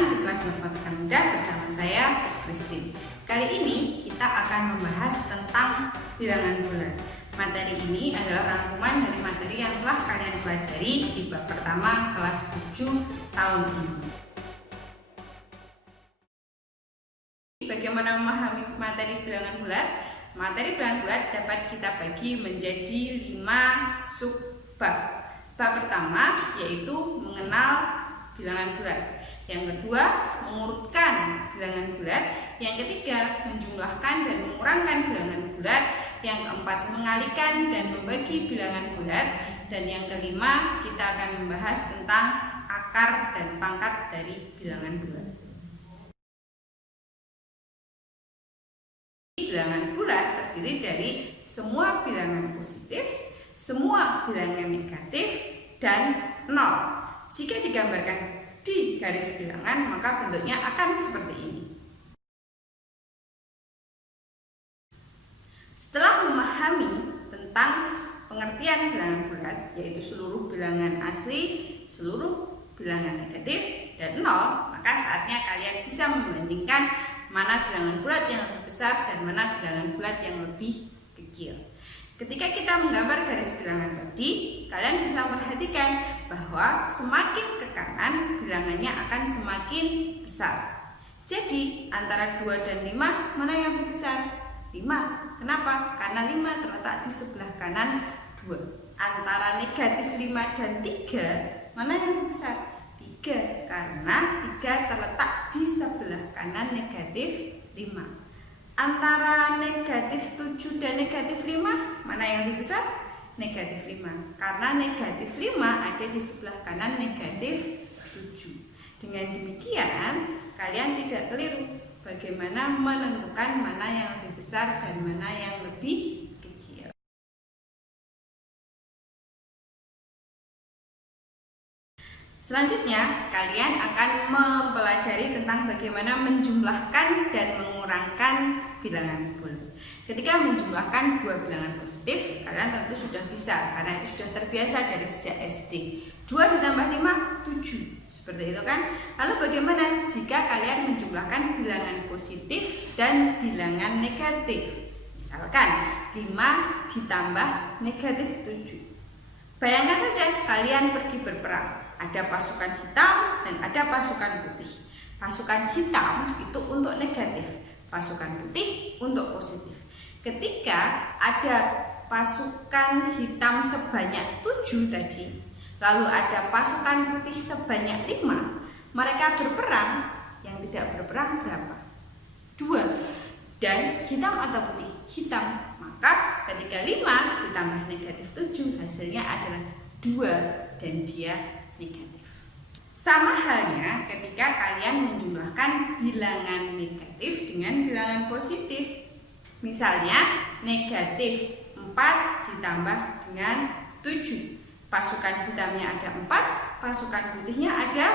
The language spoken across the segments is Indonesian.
datang di kelas matematika mudah bersama saya, Christine. Kali ini kita akan membahas tentang bilangan bulat. Materi ini adalah rangkuman dari materi yang telah kalian pelajari di bab pertama kelas 7 tahun ini. Bagaimana memahami materi bilangan bulat? Materi bilangan bulat dapat kita bagi menjadi 5 subbab. Bab pertama yaitu mengenal bilangan bulat. Yang kedua, mengurutkan bilangan bulat. Yang ketiga, menjumlahkan dan mengurangkan bilangan bulat. Yang keempat, mengalihkan dan membagi bilangan bulat. Dan yang kelima, kita akan membahas tentang akar dan pangkat dari bilangan bulat. Bilangan bulat terdiri dari semua bilangan positif, semua bilangan negatif, dan 0. Jika digambarkan di garis bilangan, maka bentuknya akan seperti ini. Setelah memahami tentang pengertian bilangan bulat, yaitu seluruh bilangan asli, seluruh bilangan negatif, dan 0, maka saatnya kalian bisa membandingkan mana bilangan bulat yang lebih besar dan mana bilangan bulat yang lebih kecil. Ketika kita menggambar garis bilangan tadi, kalian bisa memperhatikan bahwa semakin ke kanan bilangannya akan semakin besar. Jadi antara 2 dan 5 mana yang lebih besar? 5. Kenapa? Karena 5 terletak di sebelah kanan 2. Antara negatif 5 dan 3 mana yang lebih besar? 3. Karena 3 terletak di sebelah kanan negatif 5. Antara negatif 7 dan negatif 5 mana yang lebih besar? Negatif 5. Karena negatif 5 ada di sebelah kanan negatif 7. Dengan demikian kalian tidak keliru bagaimana menentukan mana yang lebih besar dan mana yang lebih kecil. Selanjutnya, kalian akan mempelajari tentang bagaimana menjumlahkan dan mengurangkan bilangan bulat. Ketika menjumlahkan dua bilangan positif, kalian tentu sudah bisa karena itu sudah terbiasa dari sejak SD. 2 ditambah 5, 7. Seperti itu kan? Lalu bagaimana jika kalian menjumlahkan bilangan positif dan bilangan negatif? Misalkan 5 ditambah negatif 7. Bayangkan saja kalian pergi berperang. Ada pasukan hitam dan ada pasukan putih. Pasukan hitam itu untuk negatif, pasukan putih untuk positif. Ketika ada pasukan hitam sebanyak 7 tadi, lalu ada pasukan putih sebanyak 5, mereka berperang. Yang tidak berperang berapa? 2. Dan hitam atau putih? Hitam. Maka ketika 5 ditambah negatif 7 hasilnya adalah 2 dan dia negatif. Sama halnya ketika kalian menjumlahkan bilangan negatif dengan bilangan positif. Misalnya negatif 4 ditambah dengan 7. Pasukan hitamnya ada 4, pasukan putihnya ada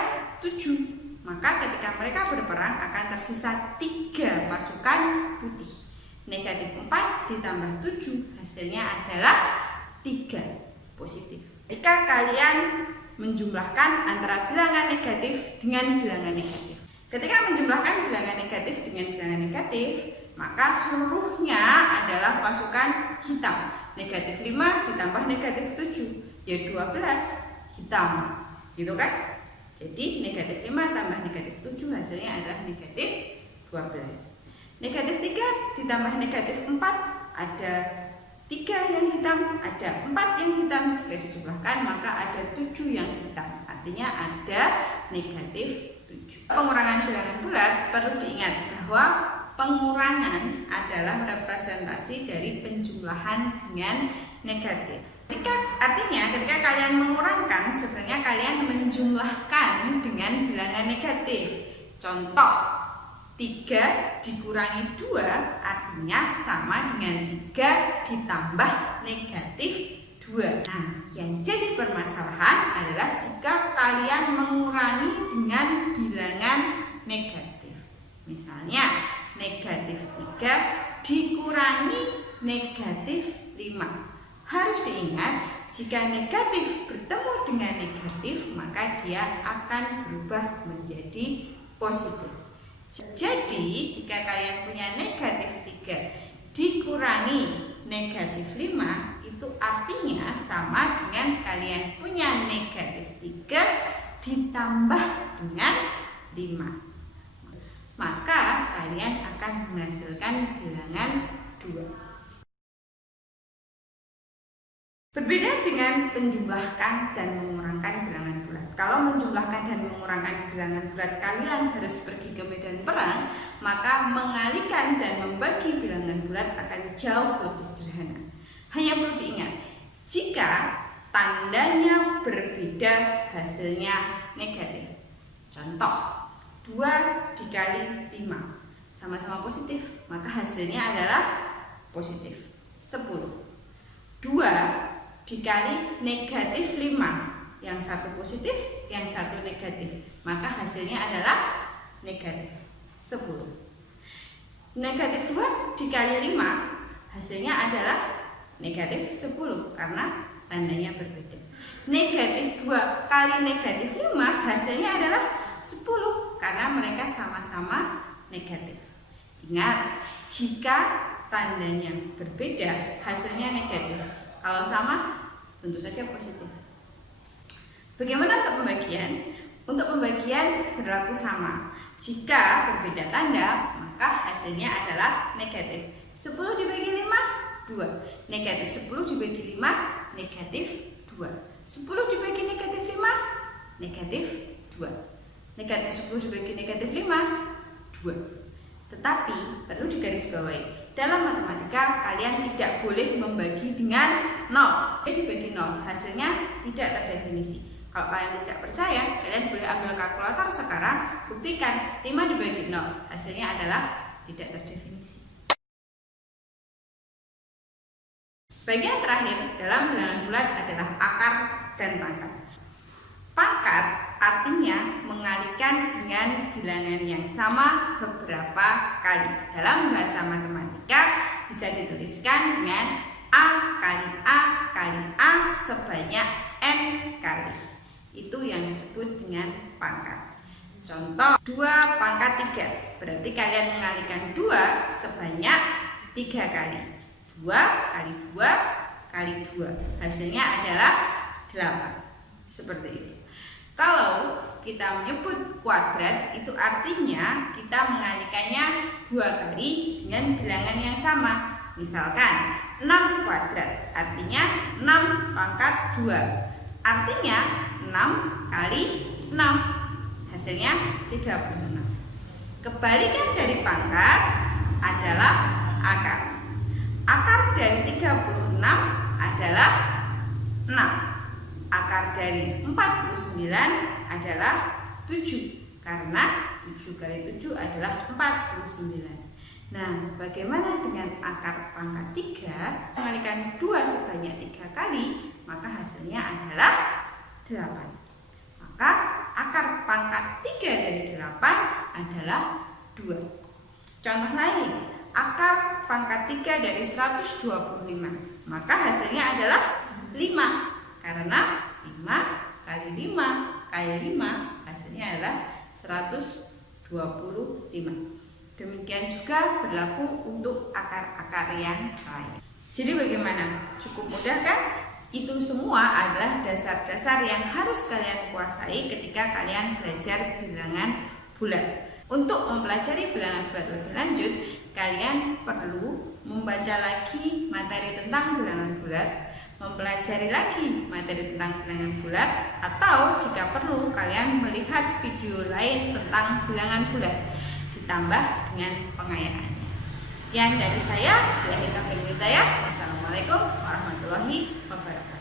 7. Maka ketika mereka berperang akan tersisa 3 pasukan putih. Negatif 4 ditambah 7 hasilnya adalah 3 positif. Jika kalian menjumlahkan antara bilangan negatif dengan bilangan negatif. Ketika menjumlahkan bilangan negatif dengan bilangan negatif, maka seluruhnya adalah pasukan hitam. Negatif 5 ditambah negatif 7, ya 12 hitam. Gitu kan? Jadi negatif 5 tambah negatif 7 hasilnya adalah negatif 12. Negatif 3 ditambah negatif 4 ada 3 yang hitam, ada 4 yang hitam. Jika dijumlahkan maka ada 7 yang hitam. Artinya ada negatif 7. Pengurangan bilangan bulat perlu diingat bahwa pengurangan adalah representasi dari penjumlahan dengan negatif. Ketika kalian mengurangkan, sebenarnya kalian menjumlahkan dengan bilangan negatif. Contoh, 3 dikurangi 2 artinya sama dengan 3 ditambah negatif 2. Nah, yang jadi permasalahan adalah jika kalian mengurangi dengan bilangan negatif. Misalnya, negatif 3 dikurangi negatif 5. Harus diingat, jika negatif bertemu dengan negatif, maka dia akan berubah menjadi positif. Jadi jika kalian punya negatif 3 dikurangi negatif 5, itu artinya sama dengan kalian punya negatif 3 ditambah dengan 5. Maka kalian akan menghasilkan bilangan 2. Berbeda dengan menjumlahkan dan mengurangkan bilangan bulat. Kalau menjumlahkan dan mengurangkan bilangan bulat kalian harus pergi ke medan perang, maka mengalihkan dan membagi bilangan bulat akan jauh lebih sederhana. Hanya perlu diingat, jika tandanya berbeda hasilnya negatif. Contoh, 2 dikali 5 sama-sama positif, maka hasilnya adalah positif 10. 2 dikali negatif 5, yang satu positif, yang satu negatif, maka hasilnya adalah negatif 10. Negatif 2 dikali 5, hasilnya adalah negatif 10 karena tandanya berbeda. Negatif 2 kali negatif 5, hasilnya adalah 10 karena mereka sama-sama negatif. Ingat, jika tandanya berbeda, hasilnya negatif. Kalau sama, tentu saja positif. Bagaimana untuk pembagian? Untuk pembagian berlaku sama. Jika berbeda tanda, maka hasilnya adalah negatif. 10 dibagi 5, 2. Negatif 10 dibagi 5, negatif 2. 10 dibagi negatif 5, negatif 2. Negatif 10 dibagi negatif 5, 2. Tetapi perlu digarisbawahi, dalam matematika kalian tidak boleh membagi dengan 0. Jadi dibagi 0, hasilnya tidak terdefinisi. Kalau kalian tidak percaya, kalian boleh ambil kalkulator sekarang, buktikan 5 dibagi 0, hasilnya adalah tidak terdefinisi. Bagian terakhir dalam bilangan bulat adalah akar dan pangkat. Pangkat artinya mengalihkan dengan bilangan yang sama beberapa kali. Dalam bahasa matematika bisa dituliskan dengan A kali A kali A sebanyak N kali. Itu yang disebut dengan pangkat. Contoh 2 pangkat 3, berarti kalian mengalihkan 2 sebanyak 3 kali. 2 kali 2 kali 2, hasilnya adalah 8. Seperti itu. Kalau kita menyebut kuadrat, itu artinya kita mengalihkannya 2 kali dengan bilangan yang sama. Misalkan 6 kuadrat, artinya 6 pangkat 2. Artinya 6 kali 6, hasilnya 36. Kebalikan dari pangkat adalah akar. Akar dari 36 adalah 6. Akar dari 49 adalah 7, karena 7 kali 7 adalah 49. Nah, bagaimana dengan akar pangkat 3? Mengalihkan 2 sebanyak 3 kali, maka hasilnya adalah 8. Maka akar pangkat 3 dari 8 adalah 2. Contoh lain, akar pangkat 3 dari 125, maka hasilnya adalah 5. Karena 5 kali 5 kali 5 hasilnya adalah 125. Demikian juga berlaku untuk akar-akar yang lain. Jadi bagaimana? Cukup mudah kan? Itu semua adalah dasar-dasar yang harus kalian kuasai ketika kalian belajar bilangan bulat. Untuk mempelajari bilangan bulat lebih lanjut, kalian perlu membaca lagi materi tentang bilangan bulat, mempelajari lagi materi tentang bilangan bulat, atau jika perlu kalian melihat video lain tentang bilangan bulat ditambah dengan pengayaannya. Sekian dari saya, Billahi taufiq wal hidayah. Wassalamualaikum warahmatullahi wabarakatuh.